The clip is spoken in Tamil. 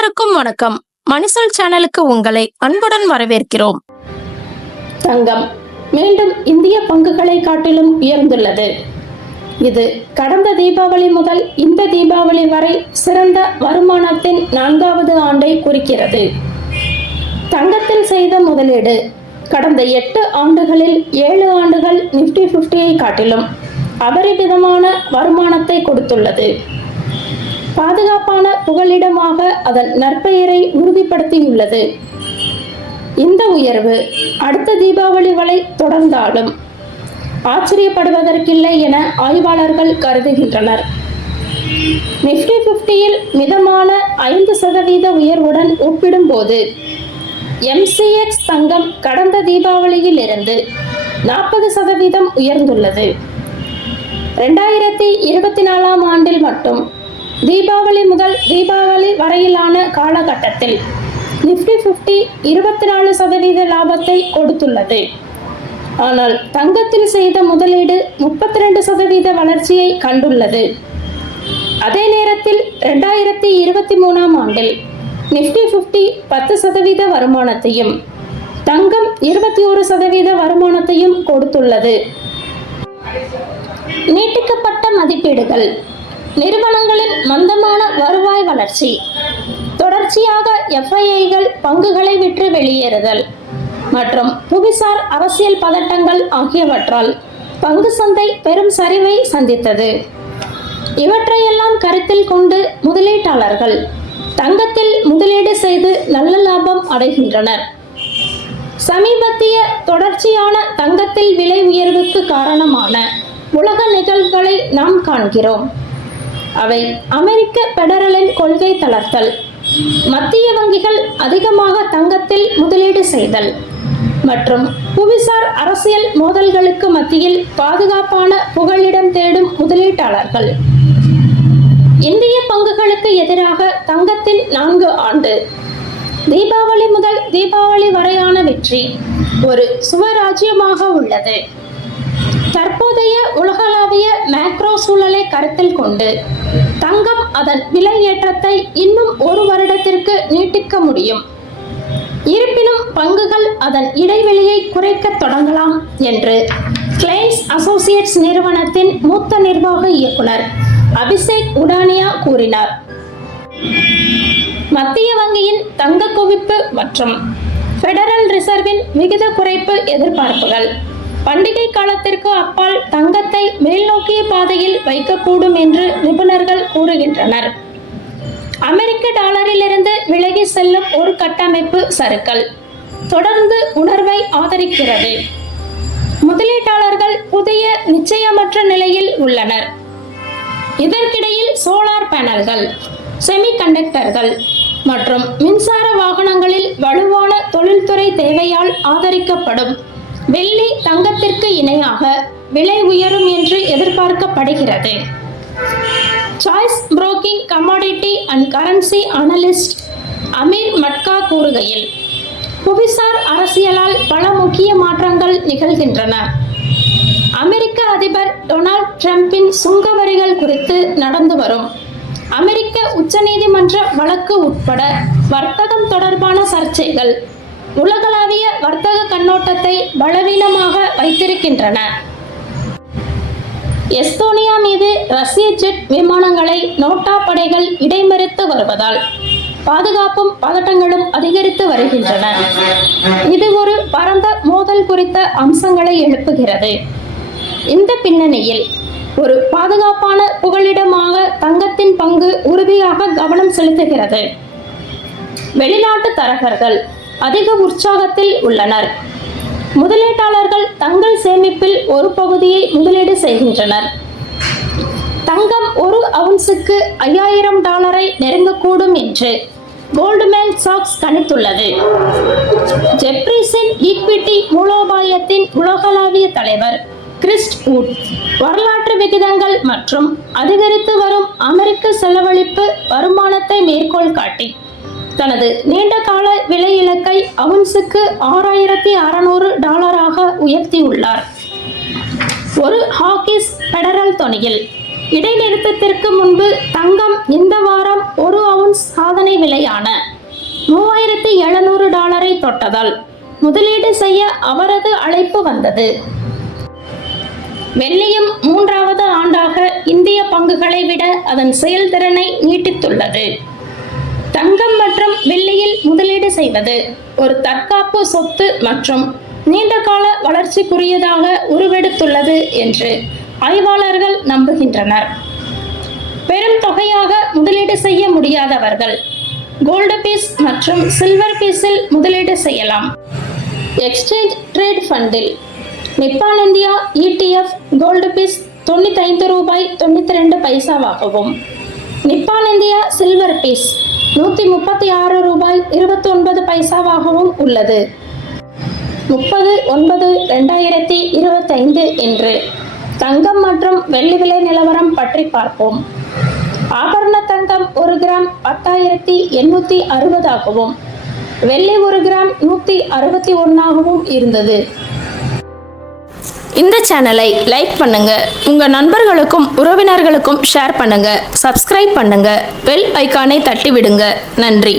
அனைவருக்கும் வணக்கம். மணிசொல் சேனலுக்கு உங்களை அன்புடன் வரவேற்கிறோம். தங்கம் மீண்டும் இந்திய பங்குகளை காட்டிலும் உயர்ந்துள்ளது. இது கடந்த தீபாவளி முதல் இந்த தீபாவளி வரை சிறந்த வருமானத்தின் 4வது ஆண்டை குறிக்கிறது. தங்கத்தில் செய்த முதலீடு கடந்த 8 ஆண்டுகளில் 7 ஆண்டுகள் நிஃப்டி 50ஐ காட்டிலும் அபரிமிதமான வருமானத்தை கொடுத்துள்ளது. பாதுகாப்பான புகலிடமாக அதன் நற்பெயரை உறுதிப்படுத்தியுள்ளது. இந்த உயர்வு அடுத்த தீபாவளி வரை தொடர்ந்தாலும் ஆச்சரியப்படுவதற்கில்லை என ஆய்வாளர்கள் கருதுகின்றனர். நிஃப்டி 50யில் மிதமான 5% உயர்வுடன் ஒப்பிடும்போது MCX தங்கம் கடந்த தீபாவளியில் இருந்து 40% உயர்ந்துள்ளது. 2024ஆம் ஆண்டில் மட்டும் தீபாவளி முதல் தீபாவளி வரையிலான காலகட்டத்தில் நிஃப்டி 50 24% லாபத்தை கொடுத்துள்ளது. ஆனால் தங்கத்தில் செய்த முதலீடு 32% வளர்ச்சியை கண்டுள்ளது. அதே நேரத்தில் 2023ஆம் ஆண்டில் நிஃப்டி 50 10% வருமானத்தையும் தங்கம் 21% வருமானத்தையும் கொடுத்துள்ளது. நீட்டிக்கப்பட்ட மதிப்பீடுகள், நிறுவனங்களின் மந்தமான வருவாய் வளர்ச்சி, தொடர்ச்சியாக FIIகள் பங்குகளை விற்று வெளியேறுதல் மற்றும் புவிசார் அரசியல் பதட்டங்கள் ஆகியவற்றால் பங்கு சந்தை பெரும் சரிவை சந்தித்தது. இவற்றையெல்லாம் கருத்தில் கொண்டு முதலீட்டாளர்கள் தங்கத்தில் முதலீடு செய்து நல்ல லாபம் அடைகின்றனர். சமீபத்திய தொடர்ச்சியான தங்கத்தில் விலை உயர்வுக்கு காரணமான உலக நிகழ்வுகளை நாம் காண்கிறோம். அவை அமெரிக்க பெடரலின் கொள்கை தளர்த்தல், மத்திய வங்கிகள் அதிகமாக தங்கத்தில் முதலீடு செய்தல் மற்றும் புவிசார் அரசியல் மோதல்களுக்கு மத்தியில் பாதுகாப்பான புகலிடம் தேடும் முதலீட்டாளர்கள். இந்திய பங்குகளுக்கு எதிராக தங்கத்தின் 4 ஆண்டு தீபாவளி முதல் தீபாவளி வரையான வெற்றி ஒரு சுவராஜ்யமாக உள்ளது. தற்போதைய உலகளாவிய மேக்ரோ சூழலை கருத்தில் கொண்டு தங்கம் அதன் விலை ஏற்றத்தை இன்னும் 1 வருடத்திற்கு நீட்டிக்க முடியும். இருப்பினும் பங்குகள் அதன் இடைவெளியை குறைக்க தொடங்கலாம் என்று கிளைன்ஸ் அசோசியேட்ஸ் நிறுவனத்தின் மூத்த நிர்வாக இயக்குனர் அபிஷேக் உடானியா கூறினார். மத்திய வங்கியின் தங்க குவிப்பு மற்றும் பெடரல் ரிசர்வின் விகித குறைப்பு எதிர்பார்ப்புகள் பண்டிகை காலத்திற்கு அப்பால் தங்கத்தை மேல்நோக்கிய பாதையில் வைக்கக்கூடும் என்று நிபுணர்கள் கூறுகின்றனர். அமெரிக்க டாலரிலிருந்து விலகி செல்லும் ஒரு கட்டமைப்பு சறுக்கல் தொடர்ந்து உணர்வை ஆதரிக்கிறது. முதலீட்டாளர்கள் புதிய நிச்சயமற்ற நிலையில் உள்ளனர். இதற்கிடையில் சோலார் பேனல்கள், செமிகண்டக்டர்கள் மற்றும் மின்சார வாகனங்களில் வலுவான தொழில்துறை தேவையால் ஆதரிக்கப்படும் வெள்ளி தங்கத்திற்கு இணையாக விலை உயரும் என்று எதிர்பார்க்கப்படுகிறது. Choice broking commodity and currency analyst Aamir மட்கா கூறுகையில், புவிசார் அரசியலால் பல முக்கிய மாற்றங்கள் நிகழ்கின்றன. அமெரிக்க அதிபர் டொனால்ட் ட்ரம்பின் சுங்க வரிகள் குறித்து நடந்து வரும் அமெரிக்க உச்சநீதிமன்ற வழக்கு உட்பட வர்த்தகம் தொடர்பான சர்ச்சைகள் உலகளாவிய வர்த்தக கண்ணோட்டத்தை பலவீனமாக வைத்திருக்கின்றன. எஸ்தோனியா மீது ரஷ்ய ஜெட் விமானங்களை நோட்டா படைகள் இடைமறித்து வருவதால் பாதுகாப்பும் பதட்டங்களும் அதிகரித்து வருகின்றன. இது ஒரு பரந்த மோதல் குறித்த அம்சங்களை எழுப்புகிறது. இந்த பின்னணியில் ஒரு பாதுகாப்பான புகலிடமாக தங்கத்தின் பங்கு உறுதியாக கவனம் செலுத்துகிறது. வெளிநாட்டு தரகர்கள் அதிக உற்சாகத்தில் உள்ளனர். முதலீட்டாளர்கள் தங்கள் சேமிப்பில் ஒரு பகுதியை முதலீடு செய்கின்றனர். தங்கம் ஒரு அவுன்ஸுக்கு $5000 நெருங்கக்கூடும் என்று கோல்ட்மேன் சாக்ஸ் கணித்துள்ளது. ஜெப்ரீஸின் ஈக்விட்டி மூலோபாயத்தின் உலகளாவிய தலைவர் கிறிஸ்ட் வுட் வரலாற்று விகிதங்கள் மற்றும் அதிகரித்து வரும் அமெரிக்க செலவழிப்பு வருமானத்தை மேற்கோள் காட்டி தனது நீண்ட கால விலை இலக்கை அவுன்ஸுக்கு $6600 உயர்த்தியுள்ளார். ஒரு ஹாக்கிஸ் பெடரல் தொனியில் இடைநிறுத்தத்திற்கு முன்பு தங்கம் இந்த வாரம் 1 அவுன்ஸ் சாதனை விலையான $3700 தொட்டதால் முதலீடு செய்ய அவரது அழைப்பு வந்தது. வெள்ளியும் 3வது ஆண்டாக இந்திய பங்குகளை விட அதன் செயல்திறனை நீட்டித்துள்ளது. தங்கம் மற்றும் வெள்ளியில் முதலீடு செய்வது ஒரு தற்காப்பு சொத்து மற்றும் நீண்டகால வளர்ச்சிக்குரியதாக உருவெடுத்துள்ளது என்று ஆய்வாளர்கள் நம்புகின்றனர். பெரும் தொகையாக முதலீடு செய்ய முடியாதவர்கள் கோல்டு பீஸ் மற்றும் சில்வர் பீஸில் முதலீடு செய்யலாம். எக்ஸ்சேஞ்ச் ட்ரேட் ஃபண்டில் Nippon India ETF gold BeES $95.92 Nippon India silver BeES $136.29 உள்ளது. 30/9/2025 என்று தங்கம் மற்றும் வெள்ளி விலை நிலவரம் பற்றி பார்ப்போம். ஆபரண தங்கம் 1 கிராம் 10,860 வெள்ளி 1 கிராம் 161 இருந்தது. இந்த சேனலை லைக் பண்ணுங்க, உங்க நண்பர்களுக்கும் உறவினர்களுக்கும் ஷேர் பண்ணுங்க, சப்ஸ்கிரைப் பண்ணுங்க, பெல் ஐகானை தட்டி விடுங்க. நன்றி.